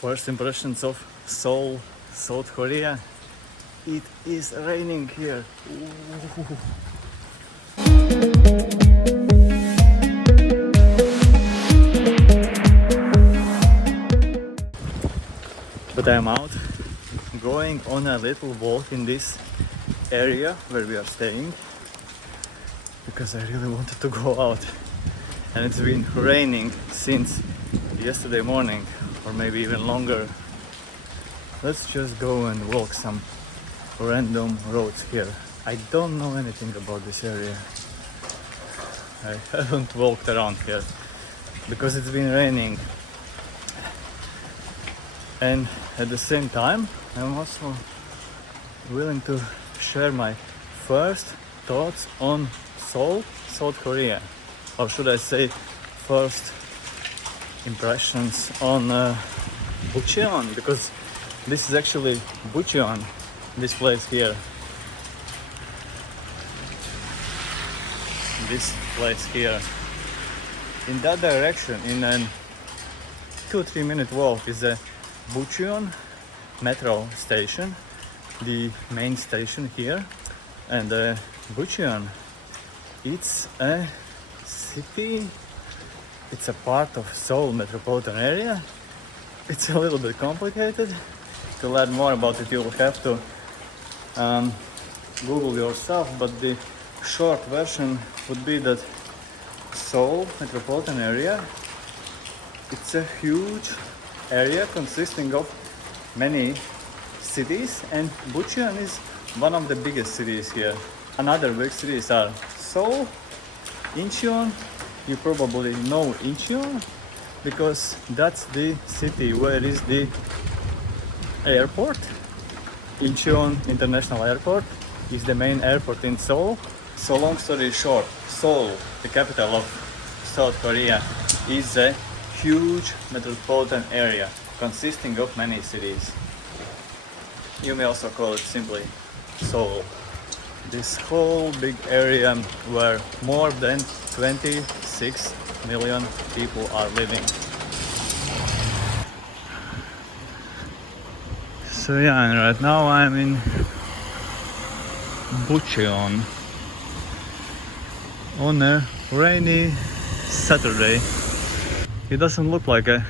First impressions of Seoul, South Korea. It is raining here. Ooh. But I'm out, going on a little walk in this area where we are staying, because I really wanted to go out, and it's been raining since yesterday morning, or maybe even longer. Let's just go and walk some random roads here. I don't know anything about this area. I haven't walked around here because it's been raining, and at the same time I'm also willing to share my first thoughts on Seoul, South Korea, or should I say first impressions on Bucheon, because this is actually Bucheon, this place here. This place here. In that direction, in a 2-3 minute walk, is a Bucheon metro station, the main station here. And Bucheon, it's a city, it's a part of Seoul metropolitan area. It's a little bit complicated. To learn more about it, you'll have to Google yourself, but the short version would be that Seoul metropolitan area, it's a huge area consisting of many cities, and Bucheon is one of the biggest cities here. Another big cities are Seoul, Incheon. You probably know Incheon because that's the city where is the airport. Incheon International Airport is the main airport in Seoul. So long story short, Seoul, the capital of South Korea, is a huge metropolitan area consisting of many cities. You may also call it simply Seoul. This whole big area where more than 26 million people are living. So yeah, and right now I'm in Bucheon on a rainy Saturday. It doesn't look like a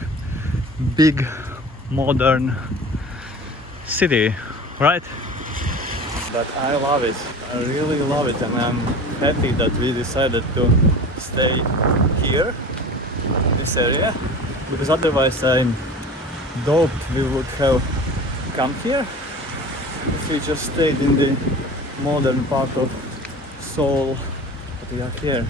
big modern city, right? But I love it. I really love it, and I'm happy that we decided to stay here, this area, because otherwise I doubt we would have come here if we just stayed in the modern part of Seoul that we are here.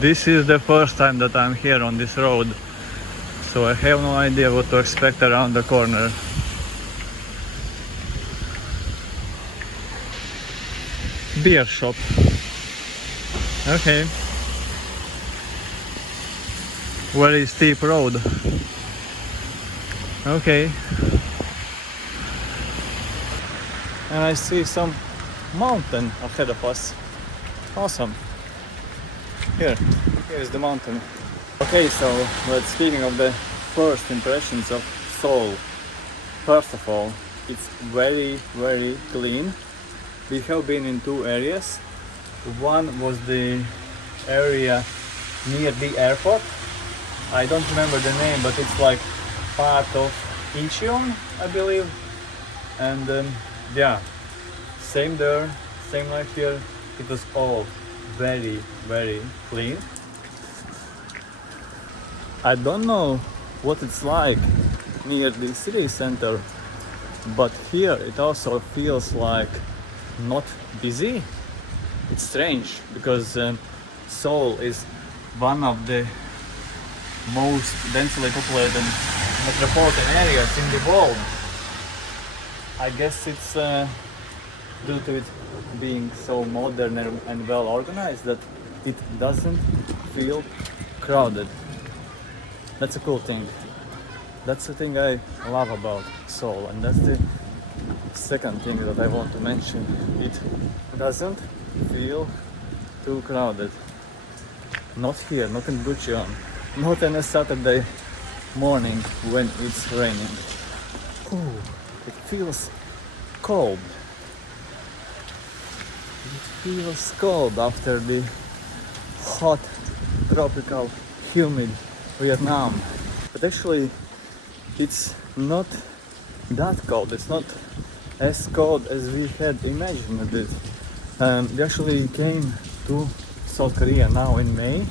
This is the first time that I'm here on this road, so I have no idea what to expect around the corner. Beer shop. Okay. Very steep road. Okay. And I see some mountain ahead of us. Awesome. Here is the mountain. Okay, so speaking of the first impressions of Seoul. First of all, it's very, very clean. We have been in two areas. One was the area near the airport. I don't remember the name, but it's like part of Incheon, I believe. And yeah, same there, same like here. It was all very, very clean. I don't know what it's like near the city center, but here it also feels like not busy. It's strange because Seoul is one of the most densely populated metropolitan areas in the world. I guess it's due to it being so modern and well organized that it doesn't feel crowded. That's a cool thing. That's the thing I love about Seoul, and that's the second thing that I want to mention. It doesn't feel too crowded. Not here, not in Bucheon, not on a Saturday morning when it's raining. Ooh, it feels cold. It feels cold after the hot, tropical, humid Vietnam. But actually, it's not that cold. It's not as cold as we had imagined it. We actually came to South Korea now in May,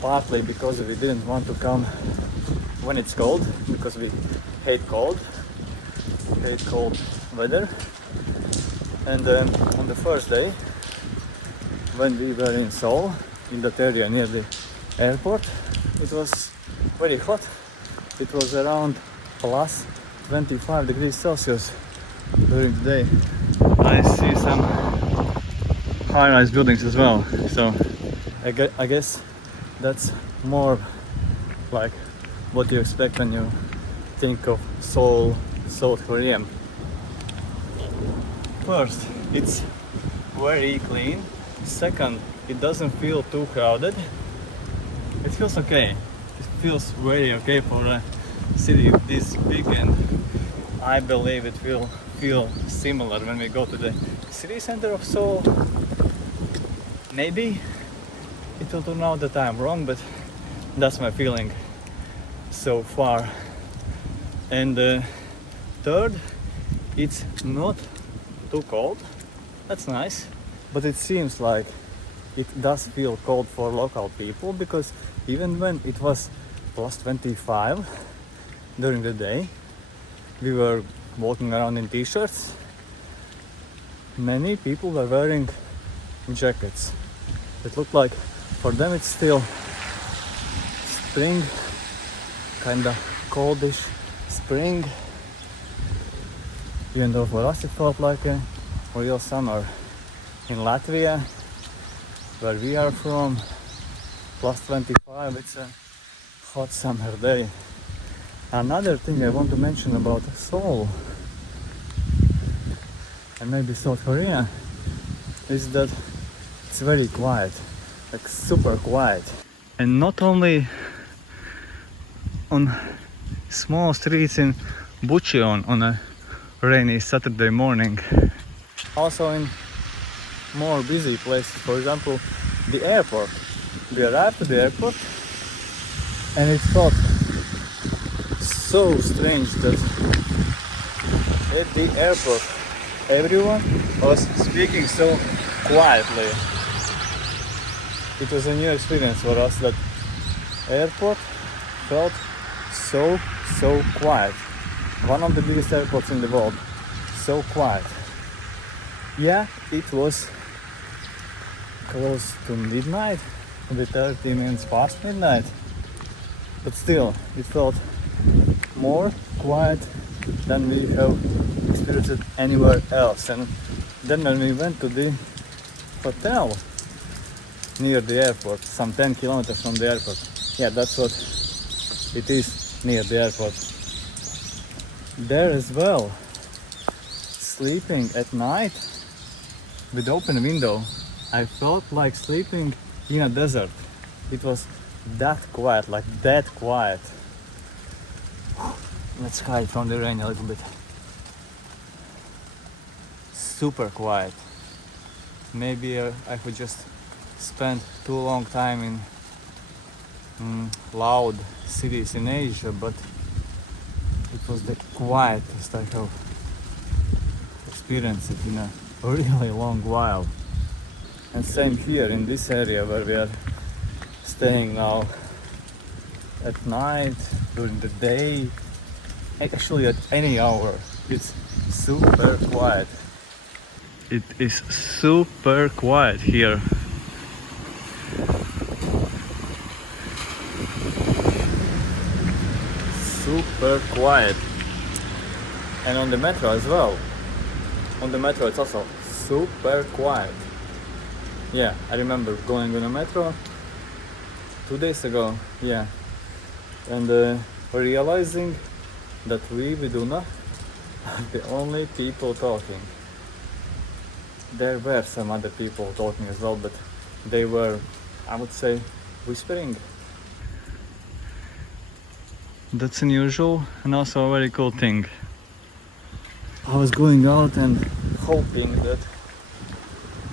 partly because we didn't want to come when it's cold, because we hate cold weather. And on the first day, when we were in Seoul, in that area near the airport, it was very hot. It was around plus 25 degrees Celsius during the day. I see some high-rise buildings as well, so I guess that's more like what you expect when you think of Seoul, South Korea. First, it's very clean. Second, it doesn't feel too crowded. It feels okay. It feels very okay for a city this big, and I believe it will feel similar when we go to the city center of Seoul. Maybe it will turn out that I'm wrong, but that's my feeling so far. And third, it's not too cold. That's nice, but it seems like it does feel cold for local people, because even when it was plus 25 during the day, we were walking around in t-shirts. Many people were wearing jackets. It looked like for them it's still spring, kinda coldish spring, even though for us it felt like a real summer. In Latvia, where we are from, plus 25, it's a hot summer day. Another thing I want to mention about Seoul and maybe South Korea is that it's very quiet, like super quiet. And not only on small streets in Bucheon on a rainy Saturday morning, also in more busy places. For example, the airport. We arrived at the airport and it felt so strange that at the airport everyone was speaking so quietly. It was a new experience for us. That airport felt so quiet. One of the biggest airports in the world. So quiet. Yeah, it was close to midnight, maybe 30 minutes past midnight, but still it felt more quiet than we have experienced anywhere else. And then when we went to the hotel near the airport, some 10 kilometers from the airport, yeah, that's what it is, near the airport, there as well, sleeping at night with open window, I felt like sleeping in a desert. It was that quiet, like that quiet. Let's hide from the rain a little bit. Super quiet. Maybe I could just spend too long time in loud cities in Asia, but it was the quietest I have experienced it in a really long while. And same here in this area where we are staying now. At night, during the day, actually at any hour, it's super quiet. It is super quiet here. Super quiet. And on the metro as well. On the metro it's also super quiet. Yeah, I remember going on a metro 2 days ago, yeah. And realizing that we Viduna are the only people talking. There were some other people talking as well, but they were, I would say, whispering. That's unusual and also a very cool thing. I was going out and hoping that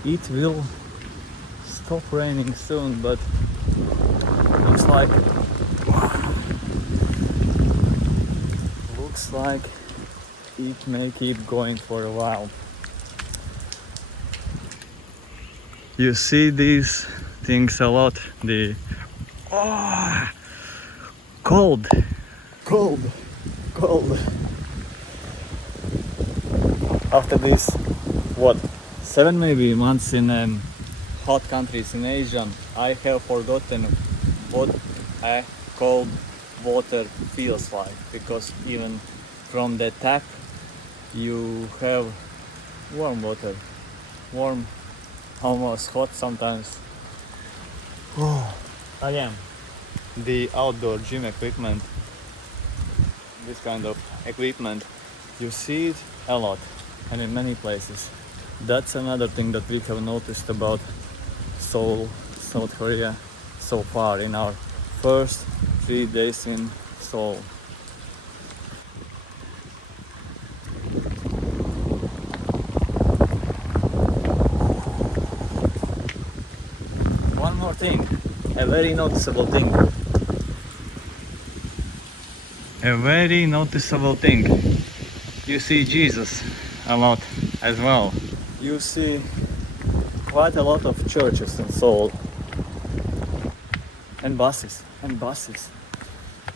it will stop raining soon, but looks like it may keep going for a while. You see these things a lot. The cold. After this, 7 maybe months in hot countries in Asia, I have forgotten what a cold water feels like, because even from the tap you have warm water, warm, almost hot sometimes. Again, the outdoor gym equipment, this kind of equipment, you see it a lot and in many places. That's another thing that we have noticed about Seoul, South Korea so far in our first 3 days in Seoul. One more thing, a very noticeable thing. You see Jesus a lot as well. You see quite a lot of churches in Seoul. And buses.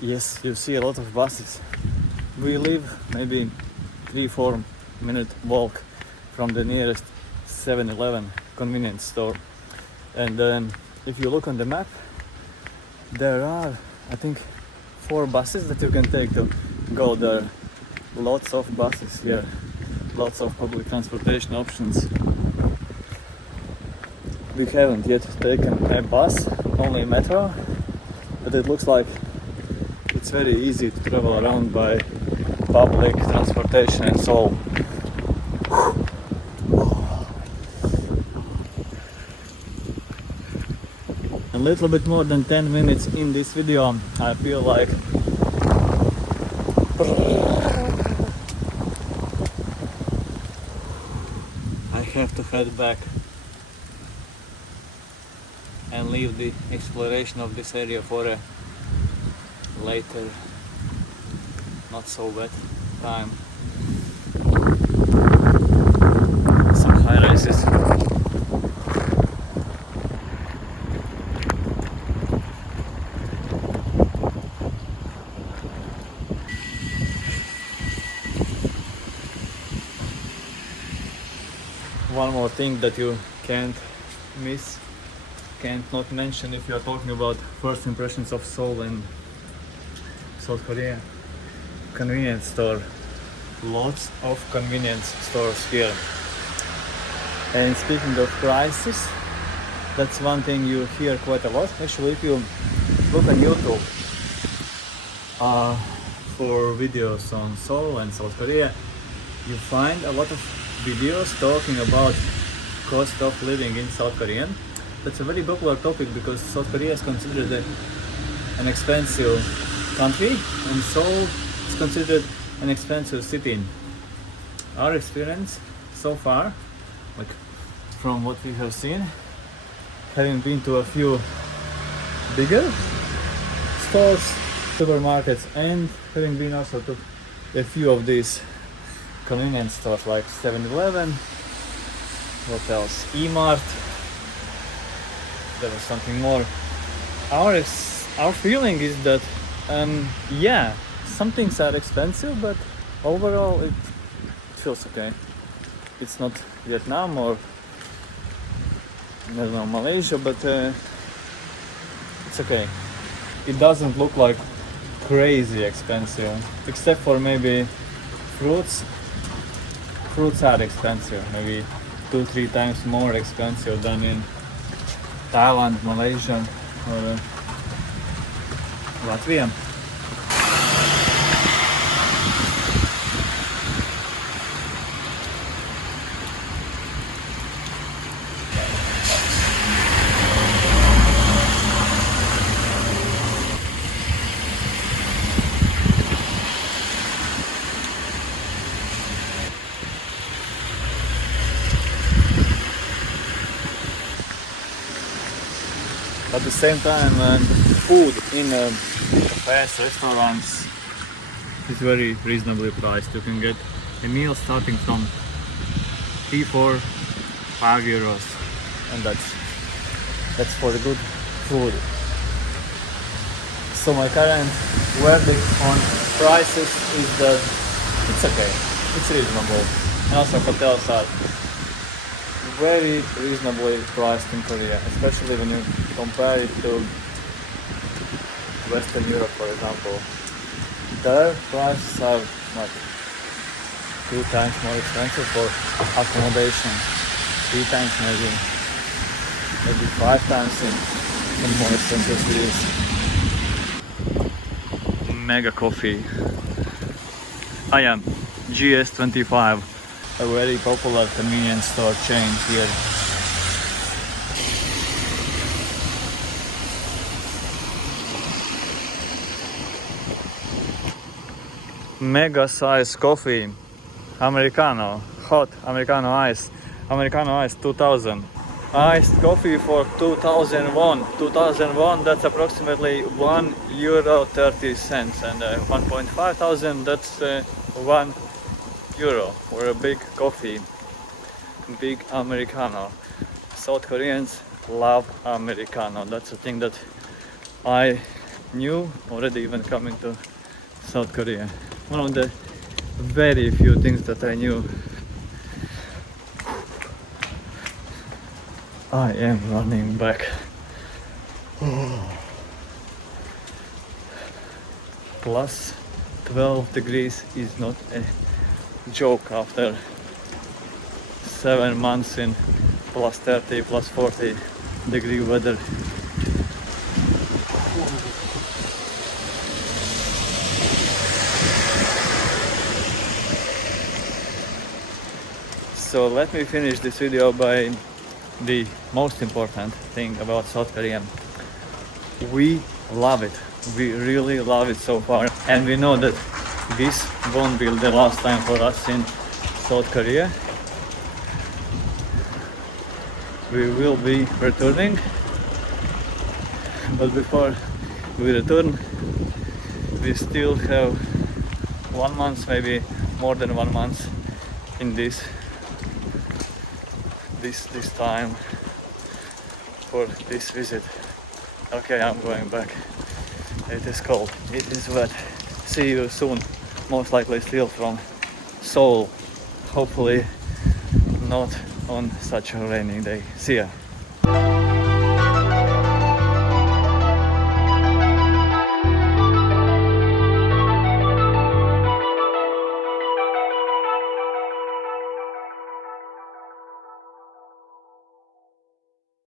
Yes, you see a lot of buses. We live maybe 3-4 minute walk from the nearest 7-Eleven convenience store. And then if you look on the map, there are, I think, 4 buses that you can take to go there. Lots of buses here, lots of public transportation options. We haven't yet taken a bus, only metro, but it looks like it's very easy to travel around by public transportation in Seoul. A little bit more than 10 minutes in this video, I feel like I have to head back and leave the exploration of this area for a later, not so wet time. Some high rises. One more thing that you can't not mention if you are talking about first impressions of Seoul and South Korea. Convenience store. Lots of convenience stores here. And speaking of prices, that's one thing you hear quite a lot. Actually, if you look on YouTube for videos on Seoul and South Korea, you find a lot of videos talking about cost of living in South Korea. That's a very popular topic because South Korea is considered an expensive country and Seoul is considered an expensive city. Our experience so far, like from what we have seen, having been to a few bigger stores, supermarkets, and having been also to a few of these convenience stores like 7-Eleven, what else, E-Mart, there was something more. Our feeling is that yeah, some things are expensive, but overall it feels okay. It's not Vietnam or I don't know, Malaysia, but it's okay. It doesn't look like crazy expensive, except for maybe fruits. Fruits are expensive, maybe 2-3 times more expensive than in Thailand, Malaysia, or Latvia. the same time, food in cafes, restaurants is very reasonably priced. You can get a meal starting from 3, 4, 5 euros, and that's for the good food. So my current verdict on prices is that it's okay, it's reasonable, and also hotels are very reasonably priced in Korea, especially when you compare it to Western Europe, for example. Their prices are like 2 times more expensive for accommodation, 3 times maybe 5 times in some more expensive cities. Mega coffee. I am GS25, a very popular convenience store chain here. Mega size coffee, Americano, hot Americano ice, 2000. Iced coffee for 2000 won. 2000 won, that's approximately €1.30, and 1.5 thousand, that's €1 for a big coffee, big Americano. South Koreans love Americano. That's a thing that I knew already when coming to South Korea. One of the very few things that I knew. I am running back. Plus 12 degrees is not a joke after 7 months in plus 30, plus 40 degree weather. So let me finish this video by the most important thing about South Korea. We love it. We really love it so far, and we know that this won't be the last time for us in South Korea. We will be returning, but before we return, we still have 1 month, maybe more than 1 month in this time for this visit. Okay, I'm going back. It is cold, it is wet. See you soon, most likely still from Seoul. Hopefully not on such a rainy day. See ya.